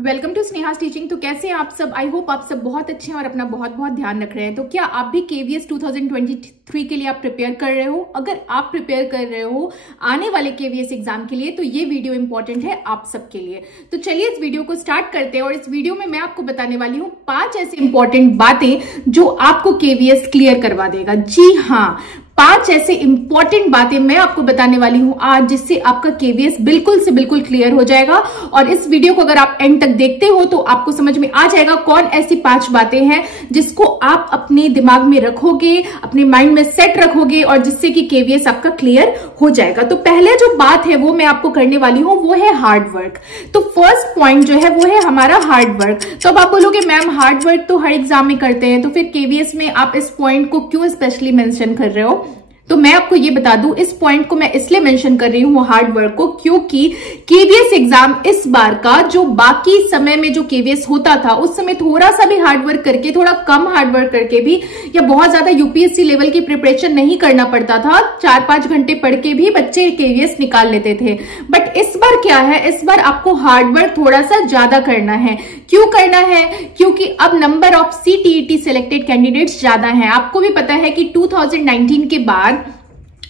Welcome to स्नेहास teaching. तो कैसे हैं आप सब? आई होप आप सब बहुत अच्छे हैं और अपना बहुत बहुत ध्यान रख रहे हैं। तो क्या आप भी केवीएस 2023 के लिए आप प्रिपेयर कर रहे हो? अगर आप प्रिपेयर कर रहे हो आने वाले केवीएस एग्जाम के लिए तो ये वीडियो इंपॉर्टेंट है आप सबके लिए। तो चलिए इस वीडियो को स्टार्ट करते हैं और इस वीडियो में मैं आपको बताने वाली हूँ 5 ऐसी इंपॉर्टेंट बातें जो आपको केवीएस क्लियर करवा देगा। जी हाँ, 5 ऐसे इंपॉर्टेंट बातें मैं आपको बताने वाली हूं आज, जिससे आपका केवीएस बिल्कुल से बिल्कुल क्लियर हो जाएगा। और इस वीडियो को अगर आप एंड तक देखते हो तो आपको समझ में आ जाएगा कौन ऐसी 5 बातें हैं जिसको आप अपने दिमाग में रखोगे, अपने माइंड में सेट रखोगे और जिससे कि केवीएस आपका क्लियर हो जाएगा। तो पहले जो बात है वो मैं आपको करने वाली हूं वो है हार्ड वर्क। तो फर्स्ट पॉइंट जो है वो है हमारा हार्ड वर्क। तो अब आप बोलोगे मैम हार्ड वर्क तो हर एग्जाम में करते हैं, तो फिर केवीएस में आप इस पॉइंट को क्यों स्पेशली मेंशन कर रहे हो? तो मैं आपको ये बता दूं, इस पॉइंट को मैं इसलिए मेंशन कर रही हूं हार्ड वर्क को, क्योंकि केवीएस एग्जाम इस बार का जो बाकी समय में जो केवीएस होता था उस समय थोड़ा सा भी हार्ड वर्क करके, थोड़ा कम हार्ड वर्क करके भी, या बहुत ज्यादा यूपीएससी लेवल की प्रिपरेशन नहीं करना पड़ता था, 4-5 घंटे पढ़ के भी बच्चे केवीएस निकाल लेते थे। बट इस बार क्या है, इस बार आपको हार्ड वर्क थोड़ा सा ज्यादा करना है। क्यों करना है? क्योंकि अब number of CTET selected candidates ज्यादा हैं। आपको भी पता है कि 2019 के बाद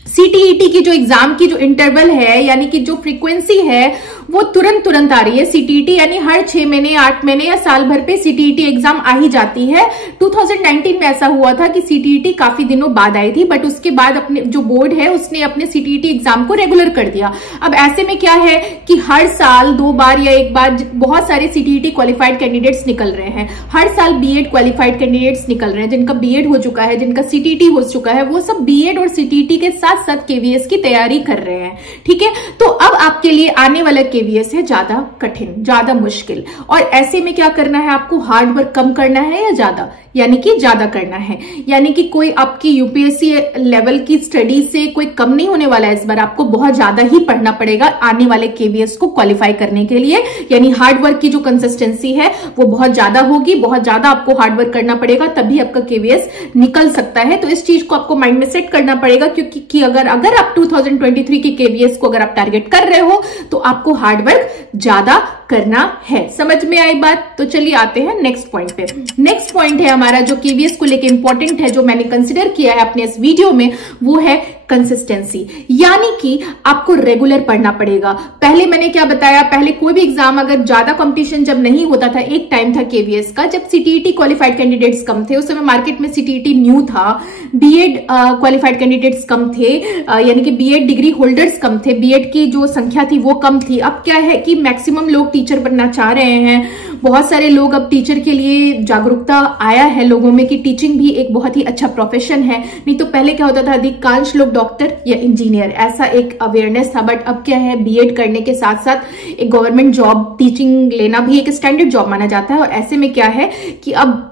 सीटीईटी की जो एग्जाम की जो इंटरवल है, यानी कि जो फ्रीक्वेंसी है वो तुरंत आ रही है। सीटीईटी यानी हर 6 महीने, 8 महीने या साल भर पे सीटीईटी एग्जाम आ ही जाती है। 2019 में ऐसा हुआ था कि सीटीईटी काफी दिनों बाद आई थी, बट उसके बाद अपने जो बोर्ड है उसने अपने सीटीईटी एग्जाम को रेगुलर कर दिया। अब ऐसे में क्या है कि हर साल 2 बार या 1 बार बहुत सारे सीटीईटी क्वालिफाइड कैंडिडेट्स निकल रहे हैं। हर साल बीएड क्वालिफाइड कैंडिडेट्स निकल रहे हैं, जिनका बीएड हो चुका है, जिनका सीटीईटी हो चुका है, वो सब बीएड और सीटीईटी के साथ केवीएस की तैयारी कर रहे हैं। ठीक है, तो अब आपके लिए आने वाला केवीएस है ज्यादा कठिन, ज्यादा मुश्किल। और ऐसे में क्या करना है, आपको हार्ड वर्क कम करना है या ज्यादा? यानी कि ज्यादा करना है। यानी कि कोई आपकी यूपीएससी लेवल की स्टडी से कोई कम नहीं होने वाला है। इस बार आपको बहुत ज्यादा ही पढ़ना पड़ेगा आने वाले केवीएस को क्वालिफाई करने के लिए। यानी हार्ड वर्क की जो कंसिस्टेंसी है वो बहुत ज्यादा होगी, बहुत ज्यादा आपको हार्ड वर्क करना पड़ेगा, तभी आपका केवीएस निकल सकता है। तो इस चीज को आपको माइंड में सेट करना पड़ेगा, क्योंकि अगर आप 2023 की केवीएस को अगर आप टारगेट कर रहे हो तो आपको हार्ड वर्क ज्यादा करना है। समझ में आई बात? तो चलिए आते हैं नेक्स्ट पॉइंट पे। नेक्स्ट पॉइंट है हमारा जो केवीएस को लेकर इंपॉर्टेंट है, जो मैंने कंसिडर किया है अपने इस वीडियो में, वो है कंसिस्टेंसी। यानी कि आपको रेगुलर पढ़ना पड़ेगा। पहले मैंने क्या बताया, पहले कोई भी एग्जाम अगर ज्यादा कंपटीशन जब नहीं होता था, एक टाइम था केवीएस का जब सीटीईटी क्वालिफाइड कैंडिडेट्स कम थे, उस समय मार्केट में सीटीईटी न्यू था, बीएड क्वालिफाइड कैंडिडेट्स कम थे, यानी कि बीएड डिग्री होल्डर्स कम थे, बीएड की जो संख्या थी वो कम थी। अब क्या है कि मैक्सिमम लोग टीचर बनना चाह रहे हैं। बहुत सारे लोग अब टीचर के लिए जागरूकता आया है लोगों में कि टीचिंग भी एक बहुत ही अच्छा प्रोफेशन है। नहीं तो पहले क्या होता था, अधिकांश लोग डॉक्टर या इंजीनियर, ऐसा एक अवेयरनेस था। बट अब क्या है, बीएड करने के साथ साथ एक गवर्नमेंट जॉब, टीचिंग लेना भी एक स्टैंडर्ड जॉब माना जाता है। और ऐसे में क्या है कि अब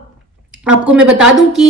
आपको मैं बता दूं कि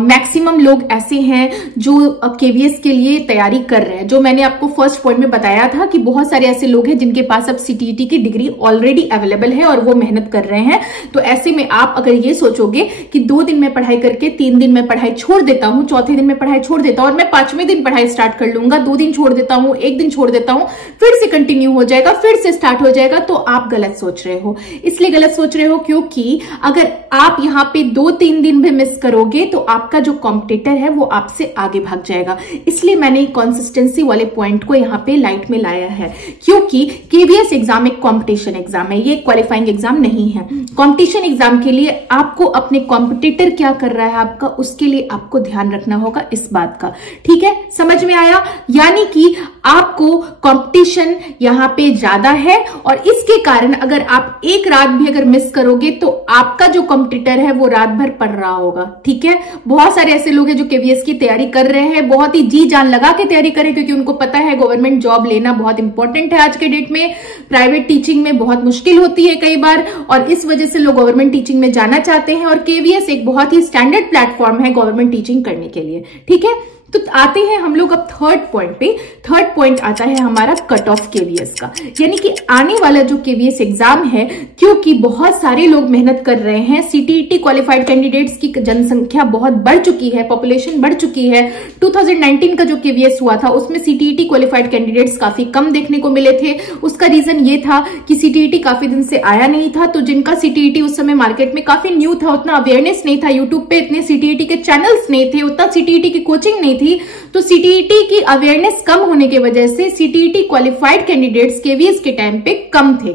मैक्सिमम लोग ऐसे हैं जो केवीएस के लिए तैयारी कर रहे हैं। जो मैंने आपको फर्स्ट पॉइंट में बताया था कि बहुत सारे ऐसे लोग हैं जिनके पास अब सीटीईटी की डिग्री ऑलरेडी अवेलेबल है और वो मेहनत कर रहे हैं। तो ऐसे में आप अगर ये सोचोगे कि 2 दिन में पढ़ाई करके 3 दिन में पढ़ाई छोड़ देता हूं, चौथे दिन में पढ़ाई छोड़ देता हूं और मैं 5वें दिन पढ़ाई स्टार्ट कर लूंगा, 2 दिन छोड़ देता हूं, 1 दिन छोड़ देता हूं, फिर से कंटिन्यू हो जाएगा, फिर से स्टार्ट हो जाएगा, तो आप गलत सोच रहे हो। इसलिए गलत सोच रहे हो क्योंकि अगर आप यहाँ पे 2-3 दिन भी मिस करोगे तो आपका जो कॉम्पिटिटर है वो आपसे आगे भाग जाएगा। इसलिए मैंने कंसिस्टेंसी वाले पॉइंट को यहाँ पे लाइट में लाया है, क्योंकि केवीएस एग्जाम एक कंपटीशन एग्जाम है, ये क्वालिफाइंग एग्जाम नहीं है। कंपटीशन एग्जाम के लिए आपको अपने कॉम्पिटिटर क्या कर रहा है आपका, उसके लिए आपको ध्यान रखना होगा इस बात का। ठीक है, समझ में आया? यानी कि आपको कंपटीशन यहाँ पे ज्यादा है और इसके कारण अगर आप एक रात भी अगर मिस करोगे तो आपका जो कॉम्पिटिटर है वो रात भर पढ़ रहा होगा। ठीक है, बहुत सारे ऐसे लोग हैं जो केवीएस की तैयारी कर रहे हैं, बहुत ही जी जान लगा के तैयारी कर रहे हैं, क्योंकि उनको पता है गवर्नमेंट जॉब लेना बहुत इंपॉर्टेंट है आज के डेट में। प्राइवेट टीचिंग में बहुत मुश्किल होती है कई बार, और इस वजह से लोग गवर्नमेंट टीचिंग में जाना चाहते हैं और केवीएस एक बहुत ही स्टैंडर्ड प्लेटफॉर्म है गवर्नमेंट टीचिंग करने के लिए। ठीक है, तो आते हैं हम लोग अब थर्ड पॉइंट पे। थर्ड पॉइंट आता है हमारा कट ऑफ केवीएस का, यानी कि आने वाला जो केवीएस एग्जाम है, क्योंकि बहुत सारे लोग मेहनत कर रहे हैं, सीटीईटी क्वालिफाइड कैंडिडेट्स की जनसंख्या बहुत बढ़ चुकी है, पॉपुलेशन बढ़ चुकी है। 2019 का जो केवीएस हुआ था उसमें सीटीईटी क्वालिफाइड कैंडिडेट्स काफी कम देखने को मिले थे। उसका रीजन ये था कि सीटीईटी काफी दिन से आया नहीं था, तो जिनका सीटीईटी उस समय मार्केट में काफी न्यू था, उतना अवेयरनेस नहीं था, यूट्यूब पे इतने सीटीईटी के चैनल्स नहीं थे, उतना सीटीईटी की कोचिंग नहीं थी, तो सीटीईटी की अवेयरनेस कम होने की वजह से सीटीईटी क्वालिफाइड कैंडिडेट्स केवीएस के टाइम पे कम थे,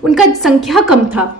उनका संख्या कम था।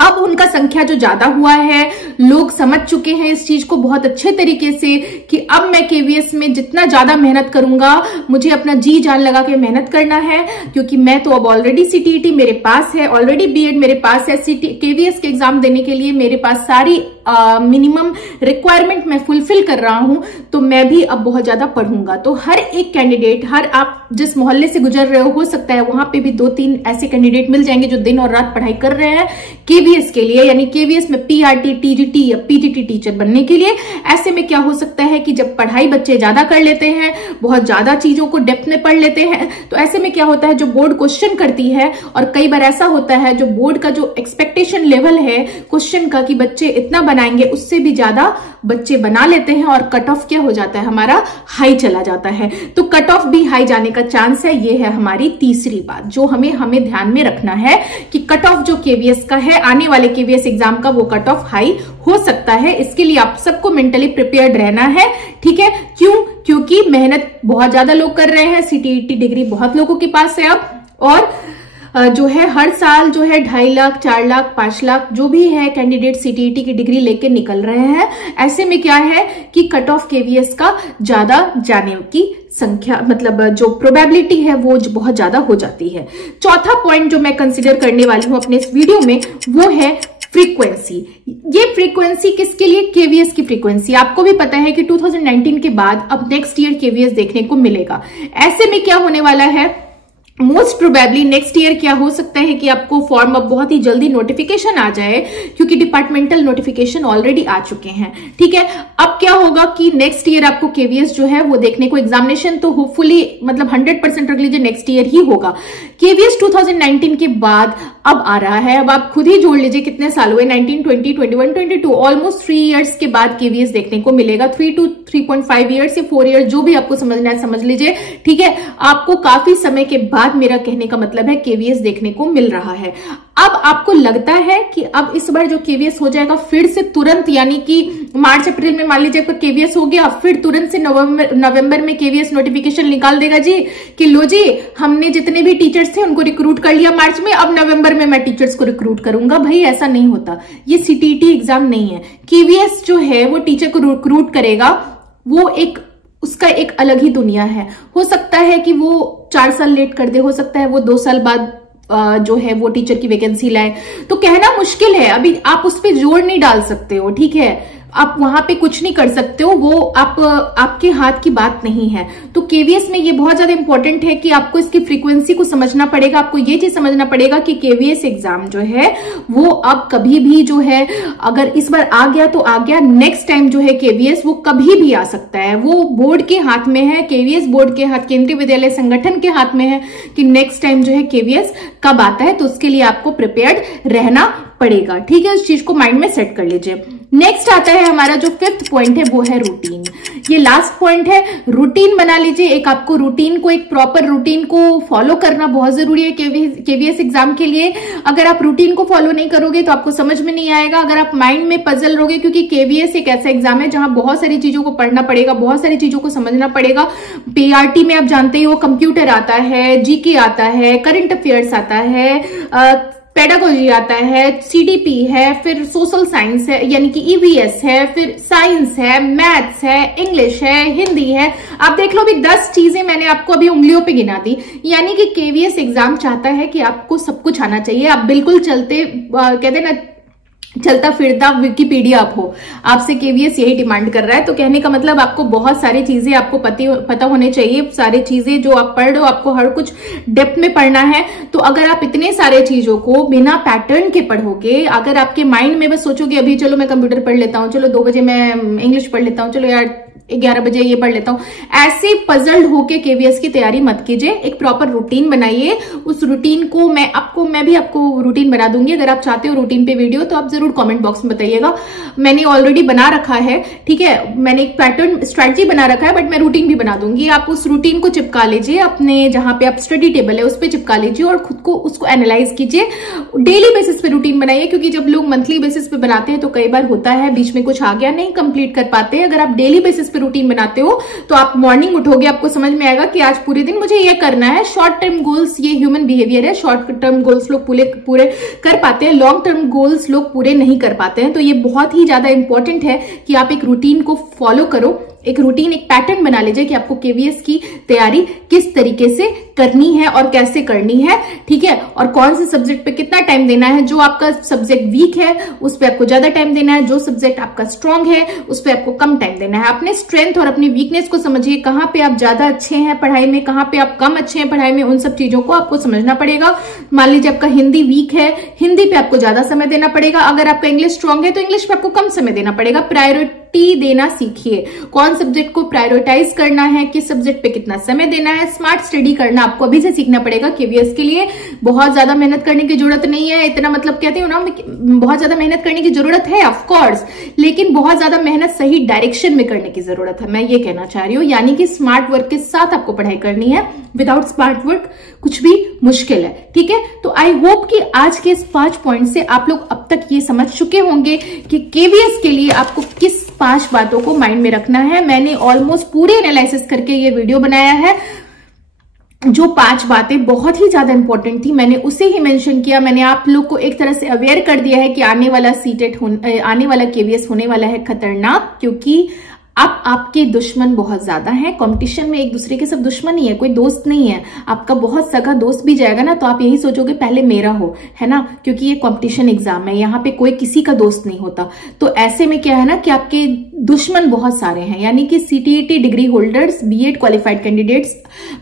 अब उनका संख्या जो ज्यादा हुआ है, लोग समझ चुके हैं इस चीज को बहुत अच्छे तरीके से कि अब मैं केवीएस में जितना ज्यादा मेहनत करूंगा, मुझे अपना जी जान लगा के मेहनत करना है, क्योंकि मैं तो अब ऑलरेडी सीटीईटी मेरे पास है, ऑलरेडी बीएड मेरे पास है, केवीएस के एग्जाम देने के लिए मेरे पास सारी मिनिमम रिक्वायरमेंट मैं फुलफिल कर रहा हूं, तो मैं भी अब बहुत ज्यादा पढ़ूंगा। तो हर एक कैंडिडेट, हर आप जिस मोहल्ले से गुजर रहे हो सकता है वहां पे भी 2-3 ऐसे कैंडिडेट मिल जाएंगे जो दिन और रात पढ़ाई कर रहे हैं केवीएस के लिए, यानी केवीएस में पीआरटी, टीजीटी या पीजीटी टीचर बनने के लिए। ऐसे में क्या हो सकता है कि जब पढ़ाई बच्चे ज्यादा कर लेते हैं, बहुत ज्यादा चीजों को डेप्थ में पढ़ लेते हैं, तो ऐसे में क्या होता है, जो बोर्ड क्वेश्चन करती है, और कई बार ऐसा होता है जो बोर्ड का जो एक्सपेक्टेशन लेवल है क्वेश्चन का कि बच्चे इतना बनाएंगे, उससे भी ज्यादा बच्चे बना लेते हैं और कट ऑफ क्या हो जाता है, हमारा हाई चला जाता है। तो कट ऑफ भी हाई जाने का चांस है। ये है हमारी तीसरी बात जो हमें ध्यान में रखना है कि कट ऑफ जो केवीएस का है, आने वाले केवीएस एग्जाम का, वो कट ऑफ हाई हो सकता है। इसके लिए आप सबको मेंटली प्रिपेयर्ड रहना है, ठीक है। क्यों? क्योंकि मेहनत बहुत ज्यादा लोग कर रहे हैं, सीटीईटी डिग्री बहुत लोगों के पास है अब, और जो है हर साल जो है 2.5 लाख, 4 लाख, 5 लाख जो भी है कैंडिडेट सीटीईटी की डिग्री लेके निकल रहे हैं। ऐसे में क्या है कि कट ऑफ केवीएस का ज्यादा जाने की संख्या, मतलब जो प्रोबेबिलिटी है वो बहुत ज्यादा हो जाती है। चौथा पॉइंट जो मैं कंसिडर करने वाली हूं अपने इस वीडियो में, वो है फ्रीक्वेंसी। ये फ्रीक्वेंसी किसके लिए? केवीएस की फ्रीक्वेंसी। आपको भी पता है कि 2019 के बाद अब नेक्स्ट ईयर केवीएस देखने को मिलेगा। ऐसे में क्या होने वाला है, मोस्ट प्रोबेबली नेक्स्ट ईयर क्या हो सकता है कि आपको फॉर्म अब बहुत ही जल्दी नोटिफिकेशन आ जाए, क्योंकि डिपार्टमेंटल नोटिफिकेशन ऑलरेडी आ चुके हैं, ठीक है। अब क्या होगा कि नेक्स्ट ईयर आपको केवीएस जो है वो देखने को, एग्जामिनेशन तो होपफुली मतलब 100% रख लीजिए नेक्स्ट ईयर ही होगा। केवीएस 2019 के बाद अब आ रहा है। अब आप खुद ही जोड़ लीजिए कितने साल हुए, 19, 20, 21, 22, ऑलमोस्ट 3 इयर्स के बाद केवीएस देखने को मिलेगा। 3 to 3.5 इयर्स या 4 इयर्स, जो भी आपको समझना है समझ लीजिए, ठीक है। आपको काफी समय के बाद, मेरा कहने का मतलब है, केवीएस देखने को मिल रहा है। अब आपको लगता है कि अब इस बार जो केवीएस हो जाएगा फिर से तुरंत, यानी कि मार्च अप्रैल में मान लीजिए केवीएस हो गया, फिर तुरंत से नवंबर में केवीएस नोटिफिकेशन निकाल देगा जी कि लो जी, हमने जितने भी टीचर्स थे उनको रिक्रूट कर लिया मार्च में, अब नवंबर में मैं टीचर्स को रिक्रूट करूंगा। भाई ऐसा नहीं होता, ये सीटीईटी एग्जाम नहीं है। केवीएस जो है वो टीचर को रिक्रूट करेगा, वो उसका एक अलग ही दुनिया है। हो सकता है कि वो 4 साल लेट कर दे, हो सकता है वो 2 साल बाद जो है वो टीचर की वैकेंसी लाए, तो कहना मुश्किल है। अभी आप उस पर जोर नहीं डाल सकते हो, ठीक है। आप वहां पे कुछ नहीं कर सकते हो, वो आपके हाथ की बात नहीं है। तो केवीएस में ये बहुत ज्यादा इंपॉर्टेंट है कि आपको इसकी फ्रीक्वेंसी को समझना पड़ेगा। आपको ये चीज समझना पड़ेगा कि केवीएस एग्जाम जो है वो अब कभी भी जो है, अगर इस बार आ गया तो आ गया, नेक्स्ट टाइम जो है केवीएस वो कभी भी आ सकता है। वो बोर्ड के हाथ में है, केवीएस बोर्ड के हाथ, केंद्रीय विद्यालय संगठन के हाथ में है कि नेक्स्ट टाइम जो है केवीएस कब आता है। तो उसके लिए आपको प्रिपेयर्ड रहना पड़ेगा, ठीक है। उस चीज को माइंड में सेट कर लीजिए। नेक्स्ट आता है हमारा जो 5th पॉइंट है, वो है रूटीन। ये लास्ट पॉइंट है, रूटीन बना लीजिए। एक आपको रूटीन को, एक प्रॉपर रूटीन को फॉलो करना बहुत जरूरी है केवीएस एग्जाम के लिए। अगर आप रूटीन को फॉलो नहीं करोगे तो आपको समझ में नहीं आएगा, अगर आप माइंड में पजल रहोगे, क्योंकि केवीएस एक ऐसा एग्जाम है जहां बहुत सारी चीजों को पढ़ना पड़ेगा, बहुत सारी चीजों को समझना पड़ेगा। पीआरटी में आप जानते ही हो, कंप्यूटर आता है, जीके आता है, करंट अफेयर्स आता है, पेडागोजी आता है, सीडीपी है, फिर सोशल साइंस है यानी कि ईवीएस है, फिर साइंस है, मैथ्स है, इंग्लिश है, हिंदी है। आप देख लो अभी 10 चीजें मैंने आपको अभी उंगलियों पे गिना दी। यानी कि केवीएस एग्जाम चाहता है कि आपको सब कुछ आना चाहिए। आप बिल्कुल कहते ना चलता फिरता विकिपीडिया आप हो, आपसे केवीएस यही डिमांड कर रहा है। तो कहने का मतलब आपको बहुत सारी चीजें आपको पता होने चाहिए। सारी चीजें जो आप पढ़ रहे हो आपको हर कुछ डेप्थ में पढ़ना है। तो अगर आप इतने सारे चीजों को बिना पैटर्न के पढ़ोगे, अगर आपके माइंड में बस सोचोगे अभी चलो मैं कंप्यूटर पढ़ लेता हूँ, चलो 2 बजे मैं इंग्लिश पढ़ लेता हूँ, चलो यार 11 बजे ये पढ़ लेता हूँ, ऐसे पजल्ड होके केवीएस की तैयारी मत कीजिए। एक प्रॉपर रूटीन बनाइए। उस रूटीन को मैं भी आपको रूटीन बना दूंगी। अगर आप चाहते हो रूटीन पे वीडियो तो आप जरूर कमेंट बॉक्स में बताइएगा। मैंने ऑलरेडी बना रखा है, ठीक है, मैंने एक पैटर्न स्ट्रेटजी बना रखा है, बट मैं रूटीन भी बना दूंगी। आप उस रूटीन को चिपका लीजिए अपने जहां पे आप स्टडी टेबल है उस पर चिपका लीजिए और खुद को उसको एनालाइज कीजिए। डेली बेसिस पे रूटीन बनाइए, क्योंकि जब लोग मंथली बेसिस पे बनाते हैं तो कई बार होता है बीच में कुछ आ गया, नहीं कंप्लीट कर पाते। अगर आप डेली बेसिस पे रूटीन बनाते हो तो आप मॉर्निंग उठोगे, आपको समझ में आएगा कि आज पूरे दिन मुझे ये करना है। शॉर्ट टर्म गोल्स, ये ह्यूमन बिहेवियर है, शॉर्ट टर्म गोल्स लोग पूरे कर पाते हैं, लॉन्ग टर्म गोल्स लोग पूरे नहीं कर पाते हैं। तो ये बहुत ही ज्यादा इंपॉर्टेंट है कि आप एक रूटीन को फॉलो करो, एक रूटीन, एक पैटर्न बना लीजिए कि आपको केवीएस की तैयारी किस तरीके से करनी है और कैसे करनी है, ठीक है, और कौन से सब्जेक्ट पे कितना टाइम देना है। जो आपका सब्जेक्ट वीक है उस पे आपको ज्यादा टाइम देना है, जो सब्जेक्ट आपका स्ट्रांग है उस पे आपको कम टाइम देना है। अपने स्ट्रेंथ और अपनी वीकनेस को समझिए, कहां पे आप ज्यादा अच्छे हैं पढ़ाई में, कहां पे आप कम अच्छे हैं पढ़ाई में, उन सब चीजों को आपको समझना पड़ेगा। मान लीजिए आपका हिंदी वीक है, हिंदी पे आपको ज्यादा समय देना पड़ेगा। अगर आपका इंग्लिश स्ट्रांग है तो इंग्लिश पे आपको कम समय देना पड़ेगा। प्रायोरिटी देना सीखिए, कौन सब्जेक्ट को प्रायोरिटाइज करना है, किस सब्जेक्ट पे कितना समय देना है। स्मार्ट स्टडी करना आपको अभी से सीखना पड़ेगा। केवीएस के लिए बहुत ज्यादा मेहनत करने की जरूरत नहीं है। इतना मतलब कहते हो ना, बहुत ज्यादा मेहनत करने की जरूरत है ऑफ कोर्स, लेकिन बहुत ज्यादा मेहनत सही डायरेक्शन में करने की जरूरत है, मैं ये कहना चाह रही हूँ। यानी कि स्मार्ट वर्क के साथ आपको पढ़ाई करनी है। विदाउट स्मार्ट वर्क कुछ भी मुश्किल है, ठीक है। तो आई होप कि आज के इस 5 पॉइंट से आप लोग अब तक ये समझ चुके होंगे कि केवीएस के लिए आपको किस 5 बातों को माइंड में रखना है। मैंने ऑलमोस्ट पूरे एनालिसिस करके ये वीडियो बनाया है। जो 5 बातें बहुत ही ज्यादा इंपॉर्टेंट थी मैंने उसे ही मेंशन किया। मैंने आप लोग को एक तरह से अवेयर कर दिया है कि आने वाला सीटेट आने वाला केवीएस होने वाला है खतरनाक, क्योंकि अब आपके दुश्मन बहुत ज्यादा हैं। कंपटीशन में एक दूसरे के सब दुश्मन ही है, कोई दोस्त नहीं है। आपका बहुत सगा दोस्त भी जाएगा ना तो आप यही सोचोगे पहले मेरा हो, है ना, क्योंकि ये कंपटीशन एग्जाम है, यहाँ पे कोई किसी का दोस्त नहीं होता। तो ऐसे में क्या है ना कि आपके दुश्मन बहुत सारे हैं, यानी कि CTET degree holders, BEd qualified candidates,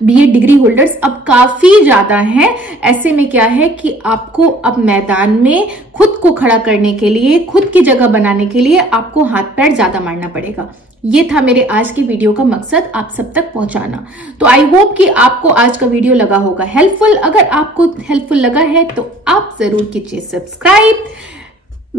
BEd degree holders अब काफी ज्यादा हैं। ऐसे में क्या है कि आपको अब मैदान में खुद को खड़ा करने के लिए, खुद की जगह बनाने के लिए आपको हाथ पैर ज्यादा मारना पड़ेगा। ये था मेरे आज की वीडियो का मकसद, आप सब तक पहुंचाना। तो आई होप कि आपको आज का वीडियो लगा होगा हेल्पफुल। अगर आपको हेल्पफुल लगा है तो आप जरूर कीजिए सब्सक्राइब,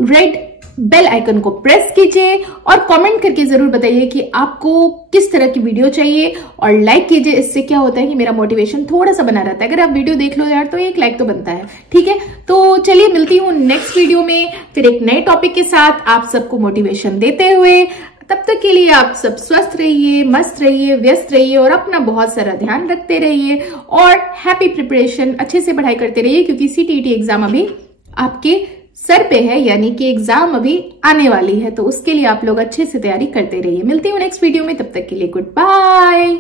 रेड बेल आइकन को प्रेस कीजिए और कमेंट करके जरूर बताइए कि आपको किस तरह की वीडियो चाहिए, और लाइक कीजिए। इससे क्या होता है कि मेरा मोटिवेशन थोड़ा सा बना रहता है। अगर आप वीडियो देख लो यार तो एक लाइक तो बनता है, ठीक है। तो चलिए मिलती हूँ नेक्स्ट वीडियो में फिर एक नए टॉपिक के साथ, आप सबको मोटिवेशन देते हुए। तब तक के लिए आप सब स्वस्थ रहिए, मस्त रहिए, व्यस्त रहिए और अपना बहुत सारा ध्यान रखते रहिए और हैप्पी प्रिपरेशन, अच्छे से पढ़ाई करते रहिए, क्योंकि सीटीईटी एग्जाम अभी आपके सर पे है, यानी कि एग्जाम अभी आने वाली है। तो उसके लिए आप लोग अच्छे से तैयारी करते रहिए। मिलती हूँ नेक्स्ट वीडियो में, तब तक के लिए गुड बाय।